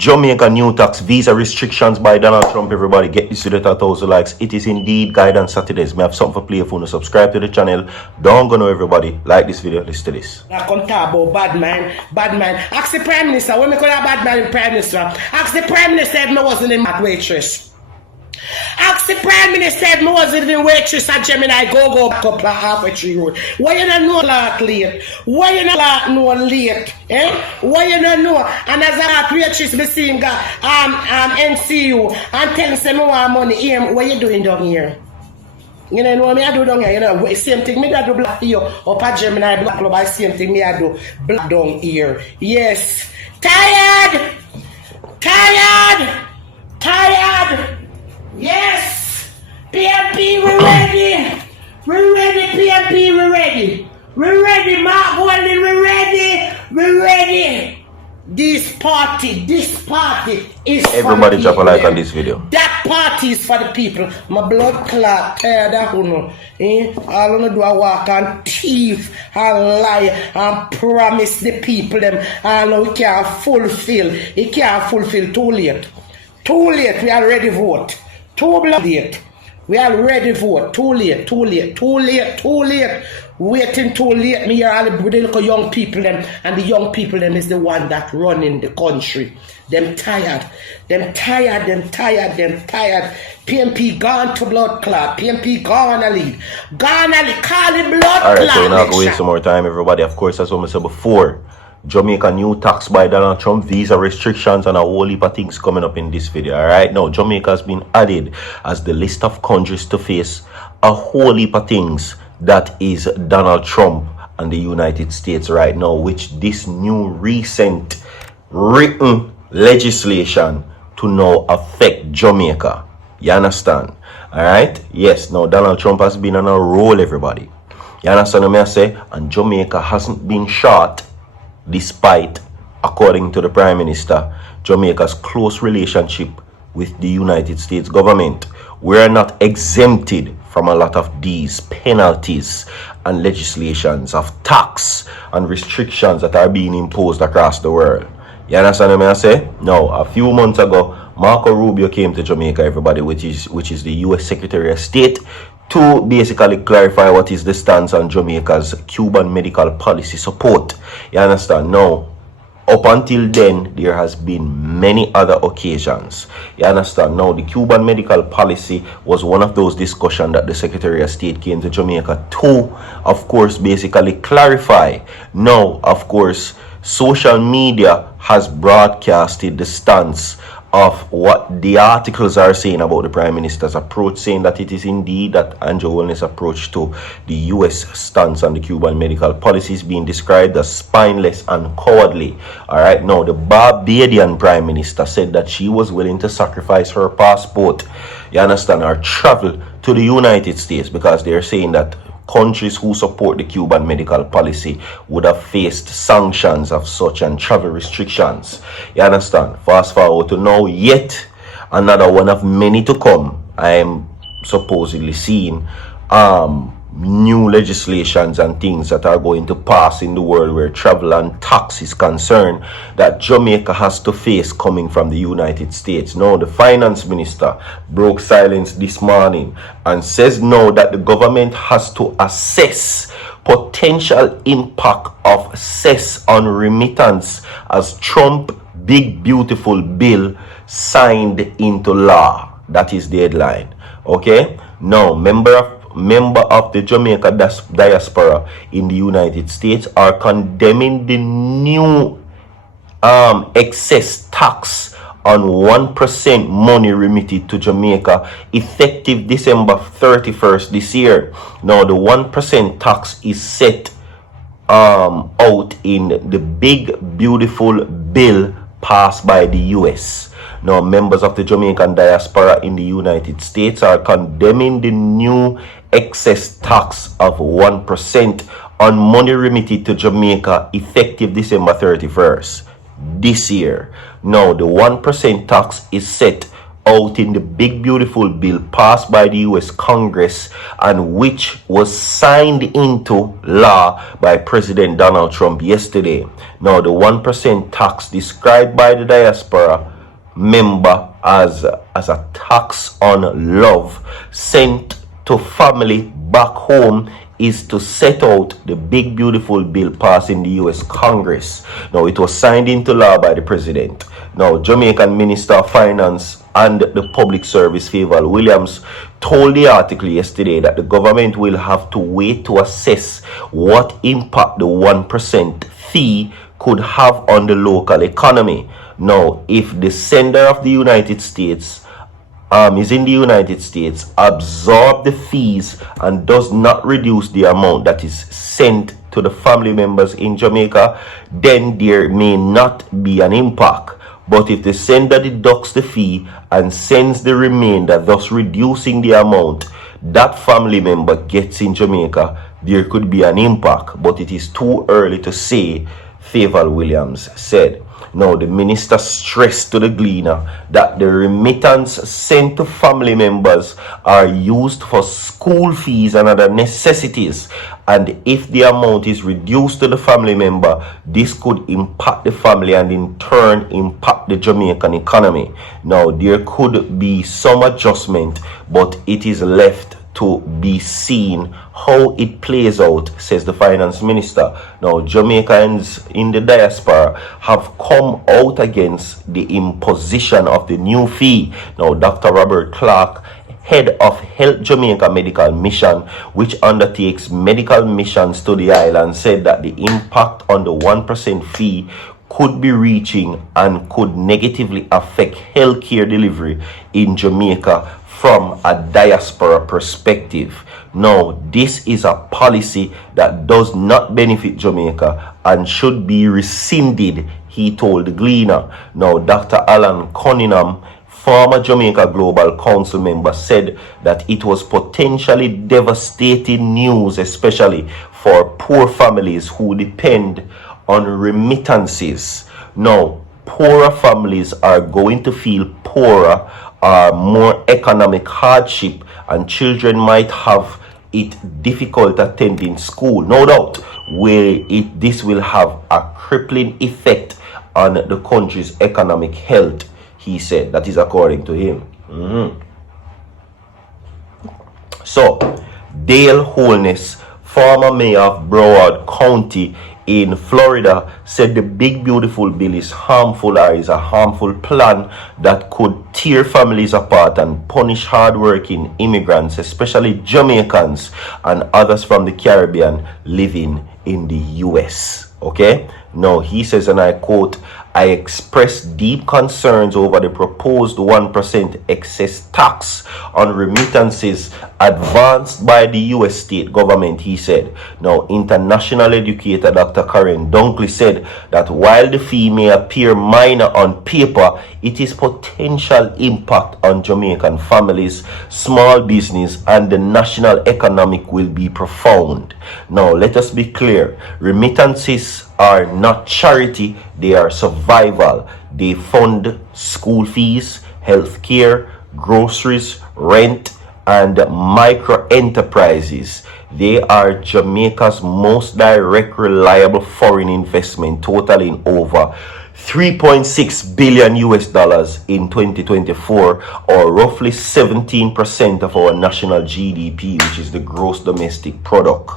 Jamaica new tax visa restrictions by Donald Trump. Everybody get this video to 1,000 likes. It is indeed Guidance Saturdays. May have something for play if you want to subscribe to the channel. Don't go know everybody. Like this video, listen to this. I come talk about bad man. Ask the Prime Minister, when me call a bad man in Prime Minister. Ask the Prime Minister if me wasn't in that waitress. Ask the Prime Minister if me wasn't in waitress at Gemini go back up like halfway through road. Why you not know like late? Why you not know late? Why you not know? And as a waitress, me see him got NCU and tell him me want money. What you doing down here? You know what I do down here? You know, same thing me I do black here. Up at Gemini Black Club, same thing me I do black down here. Yes. Tired. Yes. PMP, we're ready. We're ready, PMP, we're ready. We're ready, Mark Golden, we're ready. We're ready. This party is Everybody for drop a like people. on this video. That party is for the people. My blood clot, tired of who know. All I do I walk and thief and lie and promise the people them. And we can't fulfill. It can't fulfill too late. Too late, we already vote. Too late. We already vote. Too late. Waiting too late. Me hear all the little young people them, and the young people them is the one that running the country. Them tired. PMP gone to blood clot. PMP gone a lead. Call it blood clot. Alright, so we're not going to waste some more time, everybody. Of course, as I said before, Jamaica new tax by Donald Trump, visa restrictions, and a whole heap of things coming up in this video. Alright, now Jamaica has been added as the list of countries to face a whole heap of things that is Donald Trump and the United States right now, which this new recent written legislation to now affect Jamaica. You understand? Alright, yes, now Donald Trump has been on a roll, everybody. You understand what I say? And Jamaica hasn't been shot, despite, according to the Prime Minister, Jamaica's close relationship with the United States government. We are not exempted from a lot of these penalties and legislations of tax and restrictions that are being imposed across the world. You understand what I say? Now, a few months ago, Marco Rubio came to Jamaica, everybody, which is the US Secretary of State, to basically clarify what is the stance on Jamaica's Cuban medical policy support. You understand? Now, up until then, there has been many other occasions. You understand? Now, the Cuban medical policy was one of those discussions that the Secretary of State came to Jamaica to, of course, basically clarify. Now, of course, social media has broadcasted the stance of what the articles are saying about the Prime Minister's approach, saying that it is indeed that Andrew Holness' approach to the US stance on the Cuban medical policy is being described as spineless and cowardly. Alright, now the Barbadian Prime Minister said that she was willing to sacrifice her passport, you understand, or travel to the United States, because they're saying that countries who support the Cuban medical policy would have faced sanctions of such and travel restrictions. You understand? Fast forward to now, yet another one of many to come. I am supposedly seeing new legislations and things that are going to pass in the world where travel and tax is concerned, that Jamaica has to face coming from the United States. Now, the finance minister broke silence this morning and says now that the government has to assess potential impact of cess on remittance as Trump big beautiful bill signed into law. That is the headline. Okay, now member of the Jamaica diaspora in the United States are condemning the new excess tax on 1% money remitted to Jamaica effective December 31st this year. Now, the 1% tax is set out in the big beautiful bill passed by the US. Now, members of the Jamaican diaspora in the United States are condemning the new excess tax of 1% on money remitted to Jamaica effective December 31st this year. Now, the 1% tax is set out in the big beautiful bill passed by the US Congress and which was signed into law by President Donald Trump yesterday. Now, the 1% tax described by the Diaspora member as a tax on love sent to family back home is to set out the big beautiful bill passed in the US Congress. Now, it was signed into law by the president. Now, Jamaican Minister of Finance and the Public Service Favour Williams told the article yesterday that the government will have to wait to assess what impact the 1% fee could have on the local economy. Now, if the sender of the United States is in the United States, absorb the fees and does not reduce the amount that is sent to the family members in Jamaica, then there may not be an impact. But if the sender deducts the fee and sends the remainder, thus reducing the amount that family member gets in Jamaica, there could be an impact. But it is too early to say, Favour Williams said. Now, the minister stressed to the Gleaner that the remittance sent to family members are used for school fees and other necessities, and if the amount is reduced to the family member, this could impact the family and in turn impact the Jamaican economy. Now, there could be some adjustment, but it is left to be seen how it plays out, says the finance minister. Now, Jamaicans in the diaspora have come out against the imposition of the new fee. Now, Dr. Robert Clark, head of Health Jamaica Medical Mission, which undertakes medical missions to the island, said that the impact on the 1% fee could be reaching and could negatively affect healthcare delivery in Jamaica from a diaspora perspective. Now, this is a policy that does not benefit Jamaica and should be rescinded, he told the Gleaner. Now, Dr. Alan Cunningham, former Jamaica Global Council member, said that it was potentially devastating news, especially for poor families who depend on remittances. Now, poorer families are going to feel poorer, more economic hardship, and children might have it difficult attending school. No doubt this will have a crippling effect on the country's economic health, he said. That is according to him. So, Dale Holness, former mayor of Broward County in Florida, said the big beautiful bill is harmful, or is a harmful plan that could tear families apart and punish hardworking immigrants, especially Jamaicans and others from the Caribbean living in the US. Okay, now he says, and I quote, "I express deep concerns over the proposed 1% excess tax on remittances advanced by the US state government," he said. Now, international educator Dr. Karen Dunkley said that while the fee may appear minor on paper, it is potential impact on Jamaican families, small business, and the national economic will be profound. Now, let us be clear. Remittances are not charity, they are survival. They fund school fees, health care, groceries, rent, and micro enterprises. They are Jamaica's most direct, reliable foreign investment, totaling over 3.6 billion US dollars in 2024, or roughly 17% of our national GDP, which is the gross domestic product.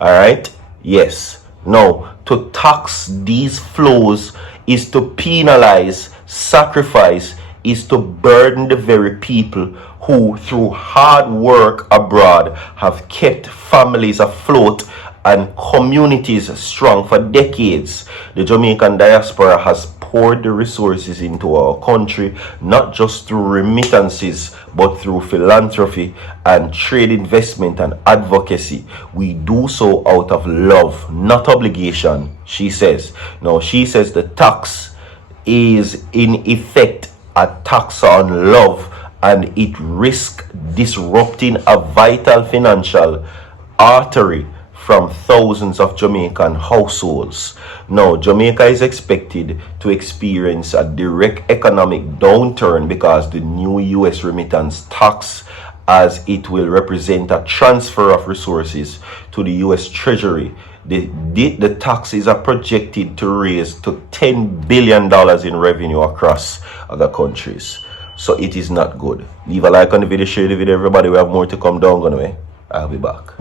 All right, yes. Now, to tax these flows is to penalize, sacrifice, is to burden the very people who, through hard work abroad, have kept families afloat and communities strong for decades. The Jamaican diaspora has poured the resources into our country, not just through remittances, but through philanthropy and trade investment and advocacy. We do so out of love, not obligation, she says. Now, she says the tax is in effect a tax on love, and it risks disrupting a vital financial artery from thousands of Jamaican households. Now, Jamaica is expected to experience a direct economic downturn because the new US remittance tax, as it will represent a transfer of resources to the US Treasury. The taxes are projected to raise to $10 billion in revenue across other countries. So it is not good. Leave a like on the video, share the video, everybody. We have more to come down. I'll be back.